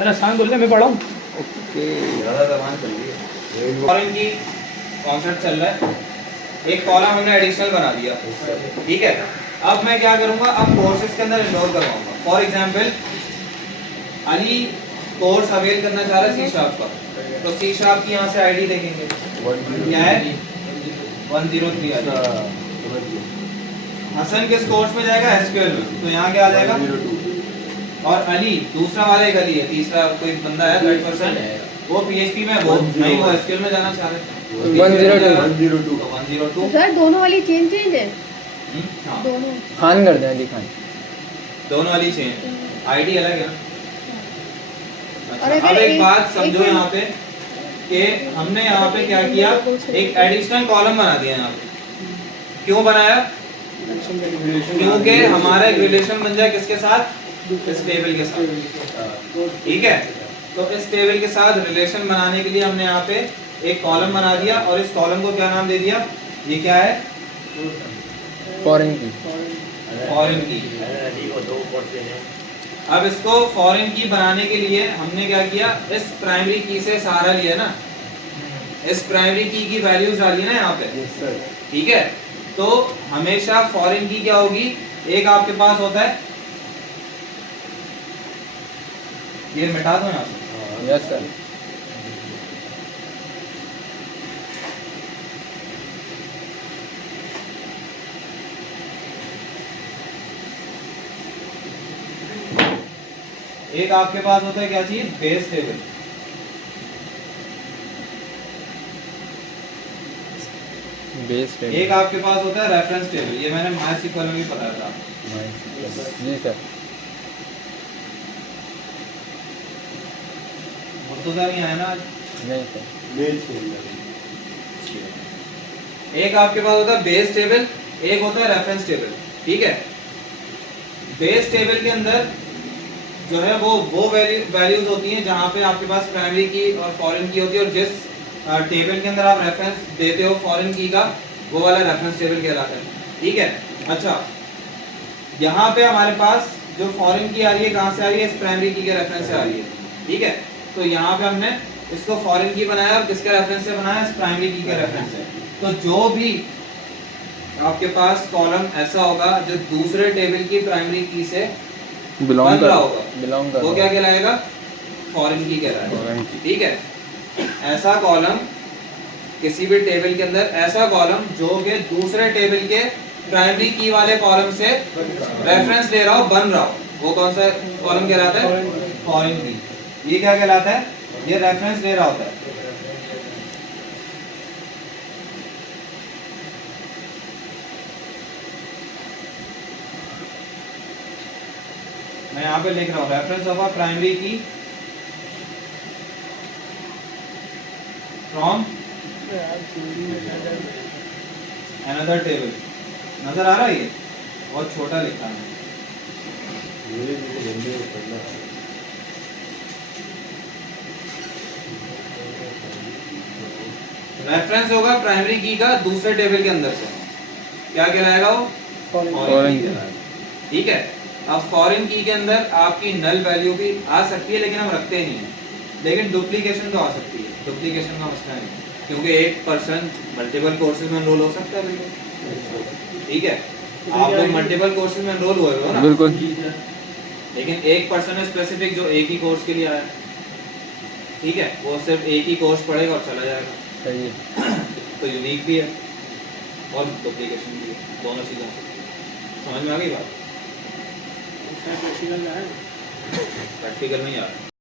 अरे आसान बोल रहे मैं पढ़ा हूँ। ओके ज़्यादा जबान चल रही है। और इनकी कॉन्सेप्ट चल रहा है। एक कॉलम हमने एडिशनल बना दिया, ठीक है। अब मैं क्या करूंगा, अब कोर्सेज के अंदर इनरोल करवाऊंगा। For example Ali course avail करना चाह रहा है सी शार्प का, तो सी शार्प की यहाँ से आईडी देखेंगे, क्या है 103 आईडी। हसन किस कोर्स में जाएगा, एसक्यूएल में, तो यहाँ क्या आ जाएगा 102। और अली दूसरा वाला एक अली है, तीसरा कोई बंदा है 30%, वो पीएचपी में, वो नहीं, वो एसक्यूएल में जाना चाह रहे हैं, 102 तो 102। सर दोनों वाली चेंज है। हाँ दोनों खान कर दें अली खान। दोनों वाली चेंज, आईडी अलग है ना। और अच्छा, अगर अब एक एक- बात समझो एक- यहाँ पे कि हमने यहाँ पे क्या किया, एक एडिशनल कॉलम बना दिया यहाँ पे। क्यों बनाया, क्योंकि हमारा एक रिलेशन बन जाए किसके साथ, इस टेबल के साथ, ठीक है। तो इस टेबल के साथ रिलेशन बनाने के लिए हमने यहाँ पे एक कॉलम बना दिया, और इस कॉलम को क्या नाम दे दिया, ये क्या है, फॉरेन की। फॉरेन की। अब इसको फॉरेन की बनाने के लिए हमने क्या किया, इस प्राइमरी की से सहारा लिया ना, इस प्राइमरी की वैल्यूज डाली ना यहाँ पे, ठीक है। तो हमेशा फॉरेन की क्या होगी, एक आपके पास होता है, ये मिटा दो यहाँ से, यस सर। एक आपके पास होता है क्या चीज, बेस टेबल। Base table. एक आपके पास होता है रेफरेंस टेबल, ये मैंने MySQL में भी बताया था। जी सर। मुर्तजा नहीं आया ना आज। नहीं सर। एक आपके पास होता है बेस टेबल, एक होता है रेफरेंस टेबल, ठीक है। बेस टेबल के अंदर जो है वो वैल्यूज होती हैं जहाँ पे आपके पास प्राइमरी की और फॉरेन की होती है, और जिस टेबल के अंदर आप रेफरेंस देते हो फॉरेन की का, वो वाला रेफरेंस टेबल कहलाता है, ठीक है। अच्छा, यहाँ पे हमारे पास जो फॉरेन की आ रही है, कहाँ से आ रही है, इस प्राइमरी की के रेफरेंस से आ रही है, ठीक है। तो यहाँ पे हमने इसको फॉरेन की बनाया, और किसके रेफरेंस से बनाया, इस प्राइमरी की के रेफरेंस से। तो जो भी आपके पास कॉलम ऐसा होगा जो दूसरे टेबल की प्राइमरी की से बिलोंग बन कर रहा होगा, बिलोंग कर वो क्या कहलाएगा, फॉरेन की कहलाएगा, फॉरेन की। ठीक है। ऐसा कॉलम किसी भी टेबल के अंदर, ऐसा कॉलम जो कि दूसरे टेबल के प्राइमरी की वाले कॉलम से रेफरेंस ले रहा हो, बन रहा हो, वो कौन सा कॉलम कहलाता है, फॉरेन की। ये क्या कहलाता है, ये रेफरेंस ले रहा होता है। मैं यहाँ पे लिख रहा हूँ रेफरेंस ऑफ अ प्राइमरी की फ्रॉम अनदर टेबल। नजर आ रहा है, ये बहुत छोटा लिखा है। रेफरेंस होगा प्राइमरी की का दूसरे टेबल के अंदर से, क्या कहलाएगा वो, फॉरेन की कहलाएगा, ठीक है। अब फॉरेन की के अंदर आपकी नल वैल्यू भी आ सकती है, लेकिन हम रखते नहीं है, लेकिन डुप्लीकेशन तो आ सकती है, डुप्लीकेशन का मसला नहीं, क्योंकि एक पर्सन मल्टीपल कोर्सेज में एनरोल हो सकता है, बिल्कुल, ठीक है। आप लोग मल्टीपल कोर्सेज में एनरोल हुए हो ना, बिल्कुल। लेकिन एक पर्सन है स्पेसिफिक जो एक ही कोर्स के लिए आया है, ठीक है, वो सिर्फ एक ही कोर्स पढ़ेगा और चला जाएगा, सही है। तो यूनिक भी है और डुप्लीकेशन भी है, दोनों चीज़ें हो सकती हैं। समझ में आ गई बात, प्रैक्टिकल में ही आ रहा है।